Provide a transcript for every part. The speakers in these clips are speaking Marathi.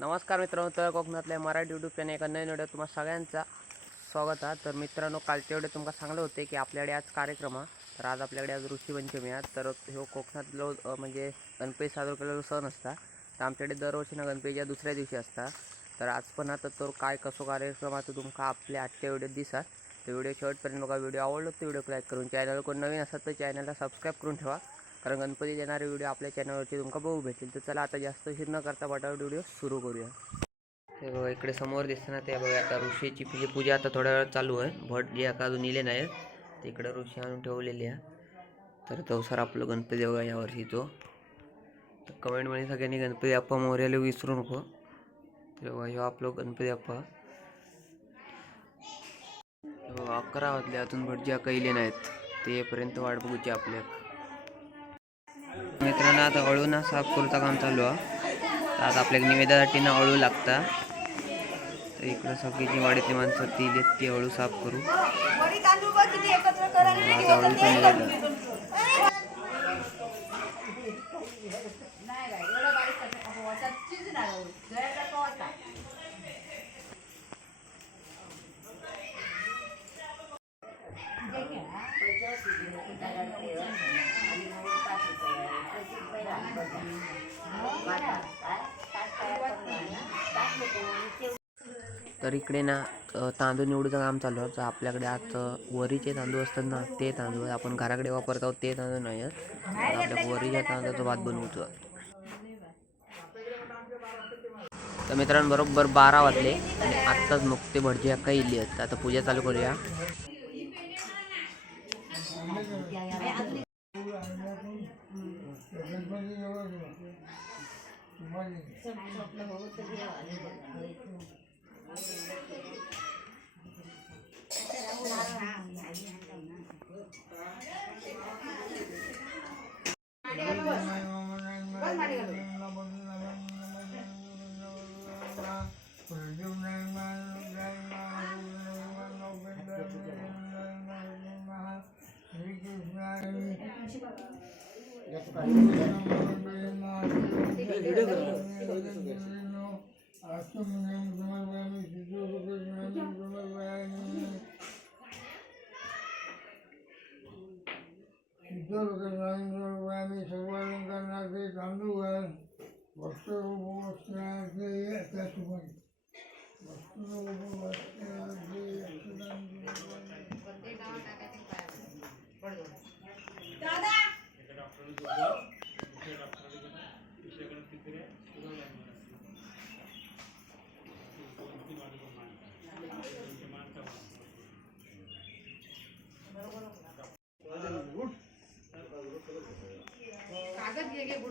नमस्कार मित्रांनो तर कोकणातल्या मराठी युट्यूब चॅनल एका नवीन व्हिडिओ तुम्हाला सगळ्यांचा स्वागत आहे. तर मित्रांनो कालच्या व्हिडिओ तुमका सांगले होते की आपल्याकडे आज कार्यक्रम आहे. तर आज आपल्याकडे आज ऋषीपंचमी आहे. तर हो कोकणातलो म्हणजे गणपती साजरा केलेलो सण असता. तर आमच्याकडे दरवर्षी ना गणपतीच्या दुसऱ्या दिवशी असता. तर आज पण आता तो काय कसो कार्यक्रम आहे तो तुमका आपल्या आजच्या व्हिडिओत दिसा तर व्हिडिओ शेवटपर्यंत बघा. व्हिडिओ आवडलो तर व्हिडिओ लाईक करून चॅनल कोण नवीन असतात तर चॅनलला सबस्क्राईब करून ठेवा. कारण गणपती येणारे व्हिडिओ आपल्या चॅनलवरती तुमका बघू भेटतील. तर चला आता जास्त शिर न करता पटापट व्हिडिओ सुरू करूया. हे बघा इकडे समोर दिसताना ते बघा आता ऋषीची पूजा पूजा आता थोड्या वेळ चालू आहे. भट जे आता अजून इले नाही ते इकडे ऋषी आणून ठेवलेली आहे. तर तवसार आपलं गणपती बघा यावर्षी तो. तर कमेंटमध्ये सगळ्यांनी गणपती अप्पा मोर्याला विसरू नको. तर बघा ह्यो आपलं गणपती अप्पा अकरा वाजले अजून भटजी इले नाहीत. ते येईपर्यंत वाट बघूची आपल्या मित्रांनो आता अळू ना साफ करूचा काम चालू आहे. आता आपल्याला निवेदासाठी ना अळू लागता. तर इकडं सगळी जी वाडीतली माणसं ती येत ती अळू साफ करू. वडी तांदूळ तर इकडे ना तांदूळ निवडूचं काम चालू आहे. तर आपल्याकडे आज वरीचे तांदूळ असतात ना ते तांदूळ आपण घराकडे वापरतो ते तांदूळ नाही आहेत. आपल्या वरीच्या तांदळाचा भात बनवतो. तर मित्रांनो बरोबर बारा वाजले आणि आत्ताच नुकते भटजी अक्का इली आहेत. आता पूजा चालू करूया. गणपती ಸಿದ್ಧರುಗಣಿ ಸರ್ವಾಲಂಕರಣಕ್ಕೆ ತಂದು ವಸ್ತ್ರ ಉಪವಸ್ತ್ರ ವಸ್ತ್ರ ಉಪವಸ್ತ್ರ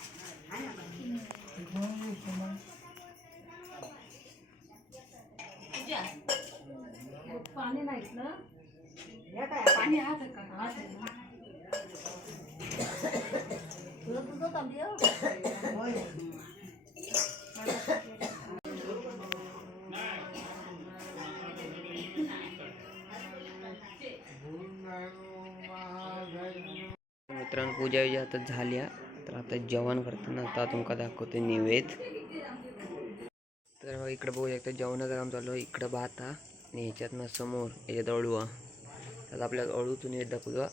मित्रांनो पूजा विजा आता झाल्या. तर आता जेवण करताना आता तुमका दाखवते निवेद. तर बघा इकडे बघू शकता जेवणाचं काम चालू आहे. इकडं भात हा आणि ह्याच्यातनं समोर याच्यात अळू हा त्यात आपल्याला अळूचं निवेद दाखवतो.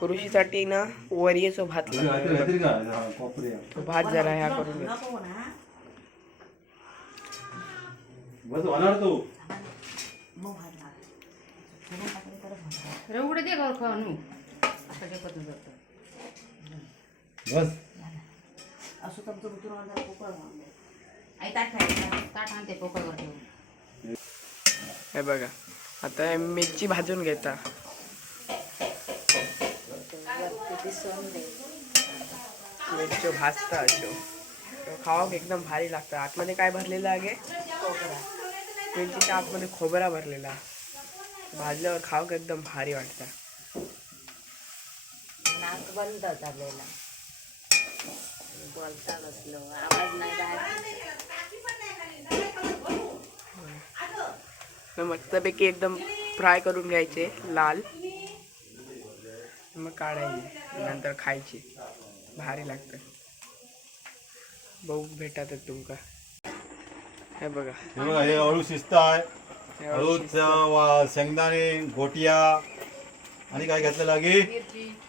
कृषीसाठी ना वरियेचो भात भात जरा ह्या करून एवढं दे घर खाणू आता ते पतून जातं. बस. असं तुमचं उतरून जरा पोकळ आई ताट खायचं ताट आणते पोकळवर ठेवून. हे बघा आता मिरची भाजून घेता. मिरची भाजता अशो. खावाक एकदम भारी लागतं. आतमध्ये काय भरलेलं आहे मिरचीच्या आतमध्ये खोबरा भरलेला. भाजल्यावर खावाक एकदम भारी वाटतं. नाक बंद झालेला. बोलता बसलो. आवाज नाही बाहेर मस्तपैकी एकदम फ्राय करून घ्यायचे लाल. मग काढायचे नंतर खायचे. भारी लागतं. बघू भेटत तुमका. हे बघा. हे बघा हे अळू शिस्त आहे. हे वा- शेंगदाणे गोटिया आणि काय घातलं लागे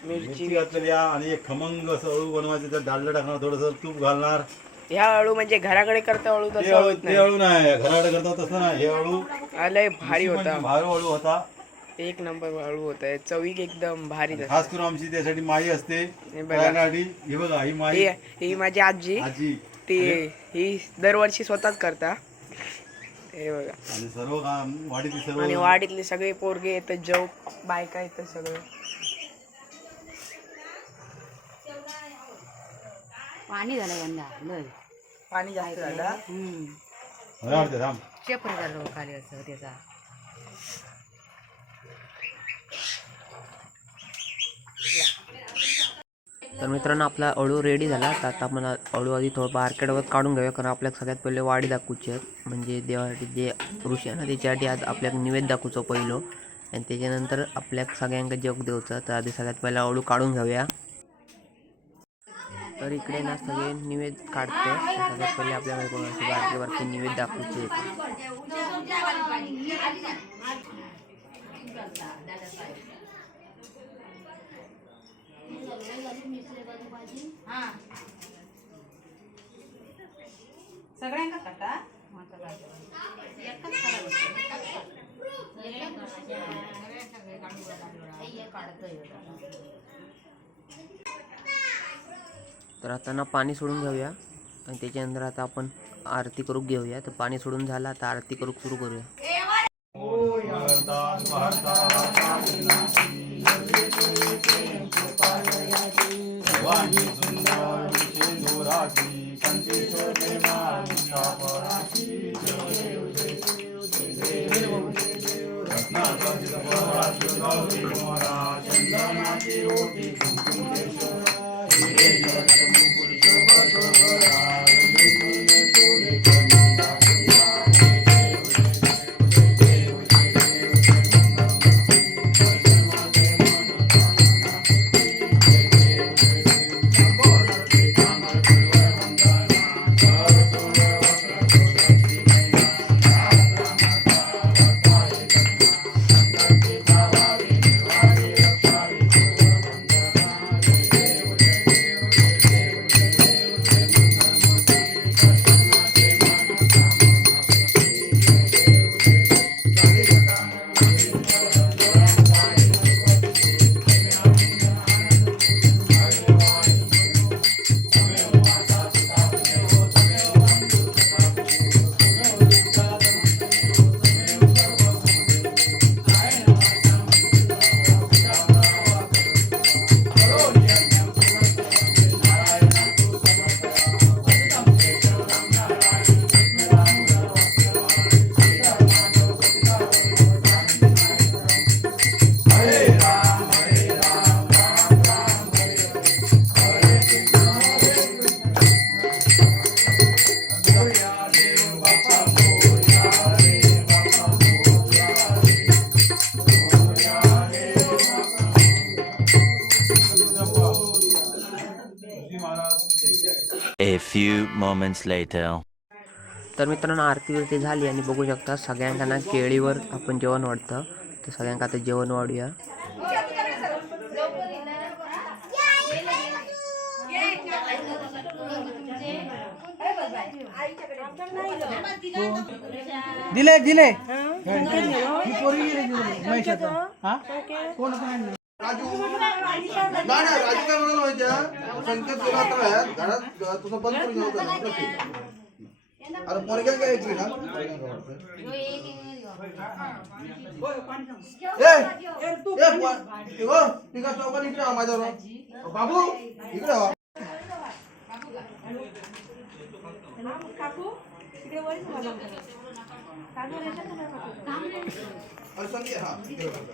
मिरची. घातलेली आहे आणि एक खमंग असं अळू बनवायचं त्यात डालडा टाकणार थोडंसं तूप घालणार. ह्या अळू म्हणजे घराकडे करता अळू ते तसं अळू ते नाही. अळू नाही घराकडे करतात तसं नाही हे अळू आलंय भारी होता. भारी अळू होता. एक नंबर अळू होता चवीक एकदम भारी. खास करून आमची त्यासाठी माई असते हे बघा. हे बघा ही माई. ही माझी आजी. आजी. ती ही दरवर्षी स्वतःच करता. हे बघा. आणि सर्व काम वाडीतील आणि वाडीतले सगळे पोरगे येतात जव बायका येतात सगळं. पाणी झालं यंदा लय. पाणी जास्त झालं हम्म. मला वाटतं थांब. शेपर झालं खाली असं त्याचा. तर मित्रांनो आपला अळू रेडी झाला. तर आता आपण अळू आधी थोडं बारकेडवर काढून घेऊया कारण आपल्याला सगळ्यात पहिले वाडी दाखवूची आहेत. म्हणजे देवासाठी जे ऋषी आहे ना त्याच्यासाठी आज आपल्याला निवेद दाखवतो पहिलो. आणि त्याच्यानंतर आपल्या सगळ्यांक जग देऊचं. तर आधी सगळ्यात पहिला अळू काढून घेऊया. तर इकडे ना सगळे निवेद काढतो सगळ्यात पहिले आपल्याला हे निवेद असे बारके बारके निवेद आहेत सगळ्यांका काटा तर आता ना पाणी सोडून घेऊया. आणि त्याच्यानंतर आता आपण आरती करूक घेऊया. तर पाणी सोडून झालं आता आरती करूक सुरू करूया. वाणी सुंदर शेंदुराची संती छोटे माणसापराची चंदनाची रोटी कुंकुमेश्वरा moments later. तर मित्रांनो आरती बिरती झाली आणि बघू शकता सगळ्यांका ना केळीवर आपण जेवण वाढतं. तर सगळ्यांका आता जेवण वाढूया. दिले दिले ही. हा कोण माहिती नाही. नाही राजू काय म्हणाला माहितीये संकेत तुला आता आहे, घरात तुझं बंद करून जाऊ त्याला, आपलं ठीक. अरे पोरग्याला काय ऐकली ना हो, तिघा चौकात इकडे माझ्यावर बाबू इकडे वा अरे संकेत हा इकडे बघा.